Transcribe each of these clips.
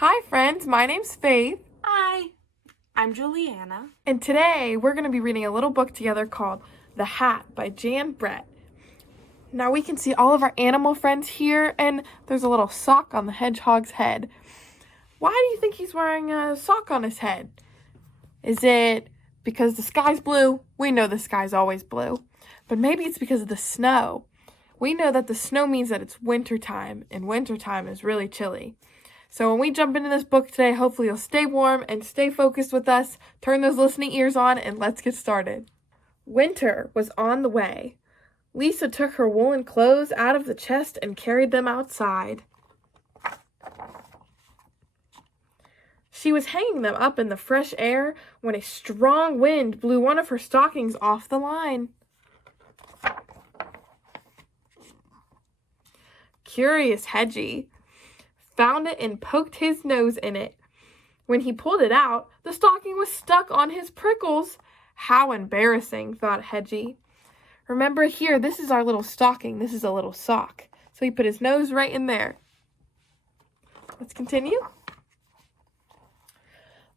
Hi friends, my name's Faith. Hi, I'm Juliana. And today we're going to be reading a little book together called The Hat by Jan Brett. Now we can see all of our animal friends here, and there's a little sock on the hedgehog's head. Why do you think he's wearing a sock on his head? Is it because the sky's blue? We know the sky's always blue. But maybe it's because of the snow. We know that the snow means that it's wintertime, and wintertime is really chilly. So when we jump into this book today, hopefully you'll stay warm and stay focused with us. Turn those listening ears on and let's get started. Winter was on the way. Lisa took her woolen clothes out of the chest and carried them outside. She was hanging them up in the fresh air when a strong wind blew one of her stockings off the line. Curious Hedgie found it and poked his nose in it. When he pulled it out, the stocking was stuck on his prickles. How embarrassing, thought Hedgie. Remember here, this is our little stocking. This is a little sock. So he put his nose right in there. Let's continue.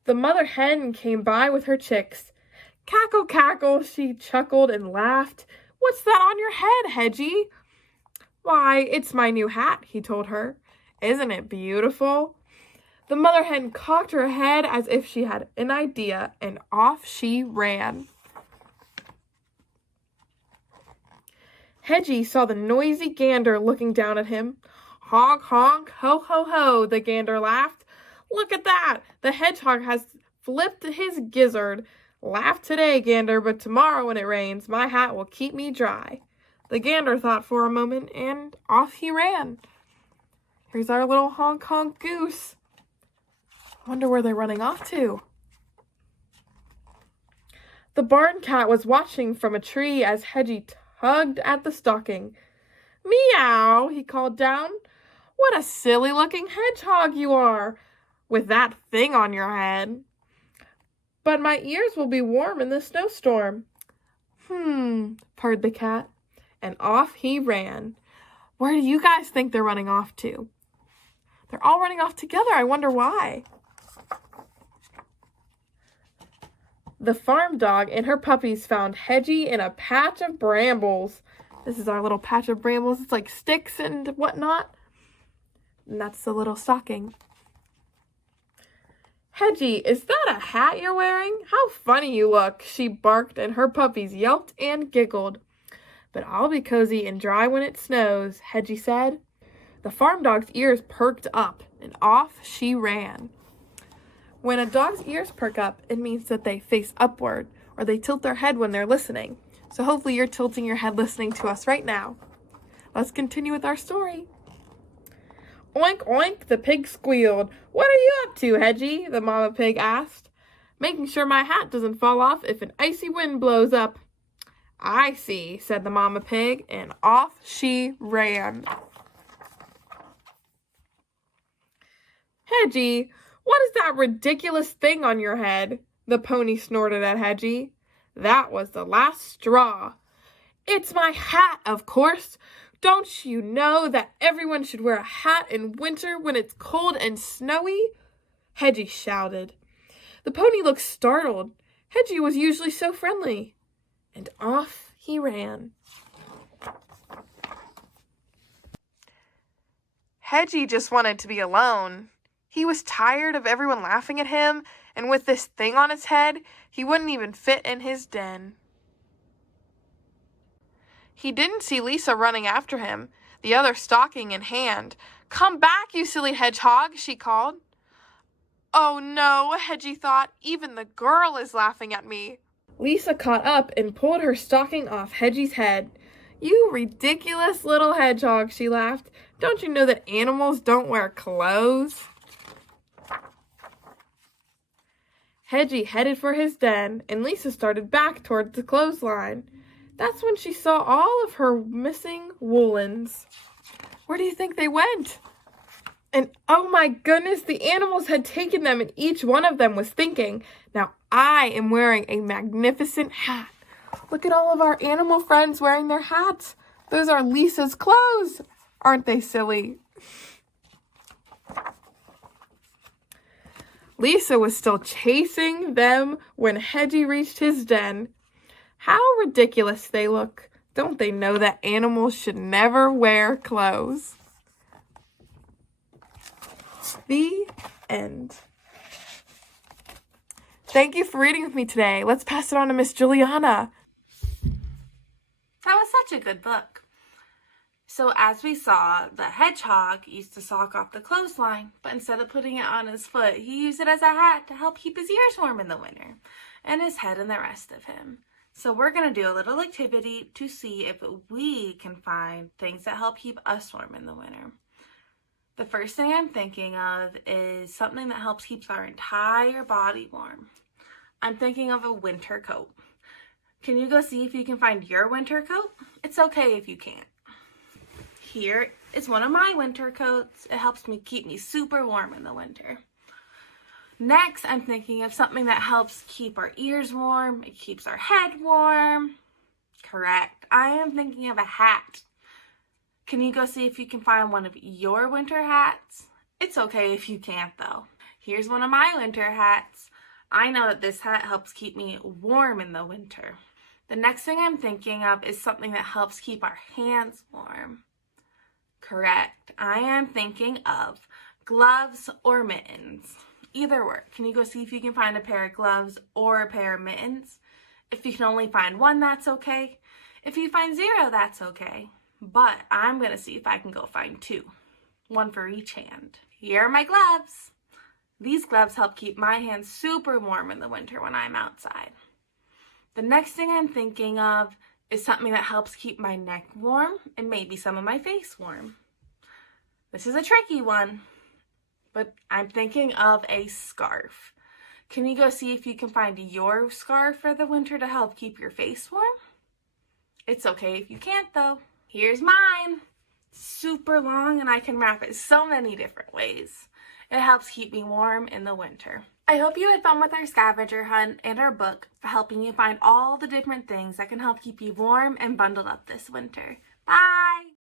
The mother hen came by with her chicks. Cackle, cackle, she chuckled and laughed. What's that on your head, Hedgie? Why, it's my new hat, he told her. Isn't it beautiful? The mother hen cocked her head as if she had an idea, and off she ran. Hedgie saw the noisy gander looking down at him. Honk, honk, ho, ho, ho, the gander laughed. Look at that! The hedgehog has flipped his gizzard. Laugh today, gander, but tomorrow when it rains, my hat will keep me dry. The gander thought for a moment, and off he ran. Here's our little honk honk goose. I wonder where they're running off to. The barn cat was watching from a tree as Hedgie tugged at the stocking. Meow, he called down. What a silly looking hedgehog you are, with that thing on your head. But my ears will be warm in the snowstorm. Purred the cat, and off he ran. Where do you guys think they're running off to? They're all running off together. I wonder why. The farm dog and her puppies found Hedgie in a patch of brambles. This is our little patch of brambles. It's like sticks and whatnot. And that's the little stocking. Hedgie, is that a hat you're wearing? How funny you look, she barked, and her puppies yelped and giggled. But I'll be cozy and dry when it snows, Hedgie said. The farm dog's ears perked up, and off she ran. When a dog's ears perk up, it means that they face upward, or they tilt their head when they're listening. So hopefully you're tilting your head listening to us right now. Let's continue with our story. Oink, oink, the pig squealed. What are you up to, Hedgie? The mama pig asked. Making sure my hat doesn't fall off if an icy wind blows up. I see, said the mama pig, and off she ran. Hedgie, what is that ridiculous thing on your head? The pony snorted at Hedgie. That was the last straw. It's my hat, of course. Don't you know that everyone should wear a hat in winter when it's cold and snowy? Hedgie shouted. The pony looked startled. Hedgie was usually so friendly. And off he ran. Hedgie just wanted to be alone. He was tired of everyone laughing at him, and with this thing on his head, he wouldn't even fit in his den. He didn't see Lisa running after him, the other stocking in hand. Come back, you silly hedgehog, she called. Oh no, Hedgie thought, even the girl is laughing at me. Lisa caught up and pulled her stocking off Hedgie's head. You ridiculous little hedgehog, she laughed. Don't you know that animals don't wear clothes? Hedgie headed for his den, and Lisa started back towards the clothesline. That's when she saw all of her missing woolens. Where do you think they went? And oh my goodness, the animals had taken them, and each one of them was thinking, now I am wearing a magnificent hat. Look at all of our animal friends wearing their hats. Those are Lisa's clothes. Aren't they silly? Lisa was still chasing them when Hedgie reached his den. How ridiculous they look. Don't they know that animals should never wear clothes? The end. Thank you for reading with me today. Let's pass it on to Miss Juliana. That was such a good book. So as we saw, the hedgehog used to sock off the clothesline, but instead of putting it on his foot, he used it as a hat to help keep his ears warm in the winter, and his head and the rest of him. So we're going to do a little activity to see if we can find things that help keep us warm in the winter. The first thing I'm thinking of is something that helps keep our entire body warm. I'm thinking of a winter coat. Can you go see if you can find your winter coat? It's okay if you can't. Here is one of my winter coats. It helps me keep me super warm in the winter. Next, I'm thinking of something that helps keep our ears warm. It keeps our head warm. Correct. I am thinking of a hat. Can you go see if you can find one of your winter hats? It's okay if you can't though. Here's one of my winter hats. I know that this hat helps keep me warm in the winter. The next thing I'm thinking of is something that helps keep our hands warm. Correct. I am thinking of gloves or mittens. Either work. Can you go see if you can find a pair of gloves or a pair of mittens? If you can only find one, that's okay. If you find 0, that's okay. But I'm going to see if I can go find 2. One for each hand. Here are my gloves. These gloves help keep my hands super warm in the winter when I'm outside. The next thing I'm thinking of is something that helps keep my neck warm and maybe some of my face warm. This is a tricky one, but I'm thinking of a scarf. Can you go see if you can find your scarf for the winter to help keep your face warm? It's okay if you can't though. Here's mine. Super long and I can wrap it so many different ways. It helps keep me warm in the winter. I hope you had fun with our scavenger hunt and our book for helping you find all the different things that can help keep you warm and bundled up this winter. Bye!